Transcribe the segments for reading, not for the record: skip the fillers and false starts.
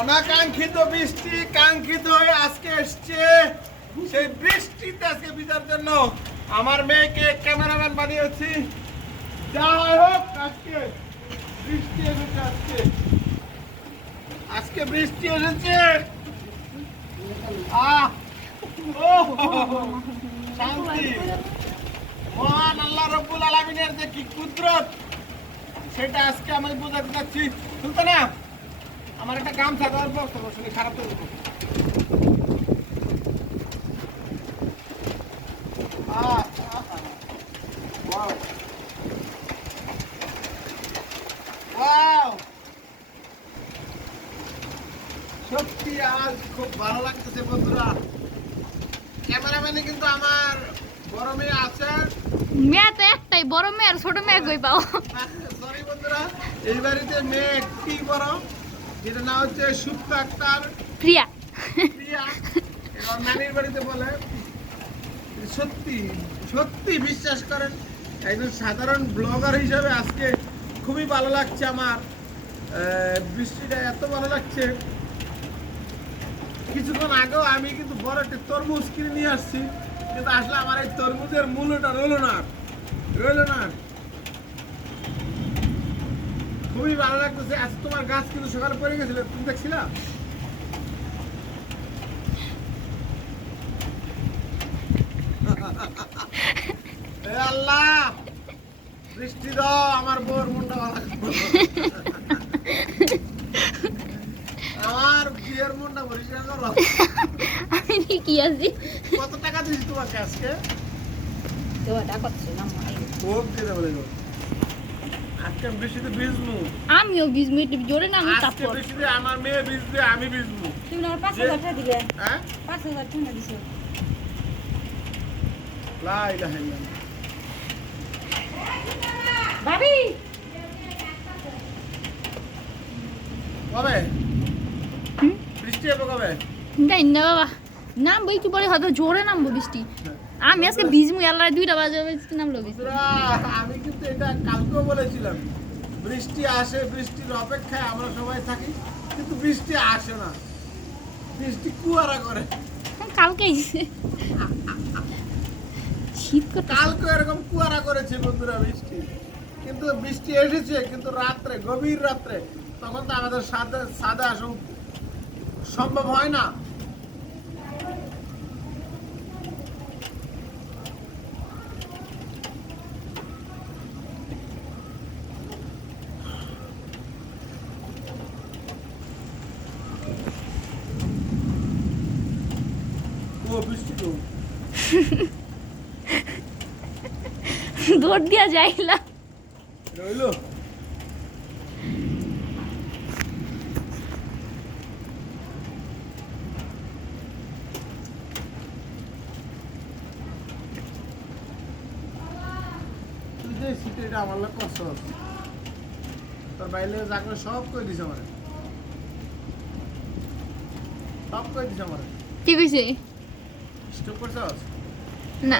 অনাকাঙ্ক্ষিত বৃষ্টি কাঙ্ক্ষিত হয়ে আজকে এসছে। সেই বৃষ্টিতে আজকে ভিজার জন্য আমার মেয়েকে ক্যামেরাম্যান বানিয়েছি। যাই হোক, আজকে বৃষ্টি এসেছে। আজকে বৃষ্টি এসেছে। শান্তি। মহান আল্লাহ রব্বুল আলামিনের যে কি কুদরত, সেটা আজকে আমি বোঝাতে চাচ্ছি। শুনতে না, আমার একটা গামছা দেওয়ার বক্স শুনে খারাপ তো সত্যি আজ খুব ভালো লাগতেছে বন্ধুরা। ক্যামেরাম্যানে কিন্তু আমার বড় মেয়ে আছে। মেয়ে তো একটাই, বড় মেয়ে আর ছোট মেয়ে কই পাও? সরি বন্ধুরা, এই বাড়িতে মেয়ে একটি বড়, যেটা না হচ্ছে সুপ্ত আক্তার প্রিয়া। এবং নানির বাড়িতে বলে। সত্যি সত্যি বিশ্বাস করেন, একজন সাধারণ ব্লগার হিসাবে আজকে খুবই ভালো লাগছে আমার। বৃষ্টিটা এত ভালো লাগছে। কিছুক্ষণ আগেও আমি কিন্তু বড় একটা তরমুজ কিনে নিয়ে আসছি, কিন্তু আসলে আমার এই তরমুজের মূল্যটা রইল না। খুবই ভালো লাগতেছে। আজ তোমার গাছ কিন্তু সকালে পড়ে গেছিল, তুমি দেখছিলা? আল্লাহ, বৃষ্টি দাও, আমার বউর মনটা ভালো আমার বিয়ের মনটা পরিষ্কার করো। আমি কি আছি? কত টাকা দিয়েছি তোমাকে আজকে? আজকে বৃষ্টিতে ভিজমু। আমিও ভিজবো, একটু জোরে না আমি আজকে তারপর। বৃষ্টিতে আমার মেয়ে ভিজবে, আমি ভিজবো। তুমি আমার 5,000 টাকা দিবে। হ্যাঁ, 5,000 টাকা দিছো। লা ইলাহা ইল্লাল্লাহ। ভাবি কবে হুম? বৃষ্টি হবে কবে? জানি না বাবা, নামবো একটু পরে, হয়তো জোরে নামবো বৃষ্টি। আমি আজকে ভিজমু, আল্লাহ 2টা বাজে বৃষ্টি নামলো বৃষ্টি। বন্ধুরা, আমি কিন্তু এটা কালকেও বলেছিলাম, বৃষ্টি আসে, বৃষ্টির অপেক্ষায় আমরা সবাই থাকি, কিন্তু বৃষ্টি আসে না। বৃষ্টি কুয়ারা করে। কালকে শীত করতে কালকে এরকম কুয়ারা করেছে বন্ধুরা বৃষ্টি, কিন্তু বৃষ্টি এসেছে, কিন্তু রাত্রে, গভীর রাত্রে। তখন তো আমাদের সাদা আসা সম্ভব হয় না। ও বৃষ্টি তো দৌড় দিয়া যাইলা। রইলো। তুই যে শীতে এটা আমার লোক কষ্ট হচ্ছে, তোর বাইরে যাকে সব করে দিছে আমার, সব করে দিছে আমার। কি কইছে? স্টক করছ না,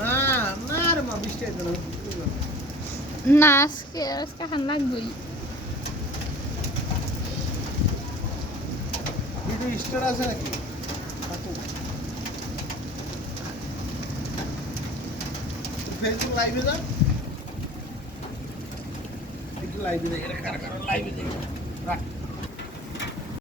না না রে মা, বৃষ্টি আইতো না। না আজকে এখন লাগবেই। ভিডিও স্টোর আছে নাকি? ফেসবুক লাইভে যা, একটু লাইভে দেখে, কারা কারা লাইভে দেখে রাখ।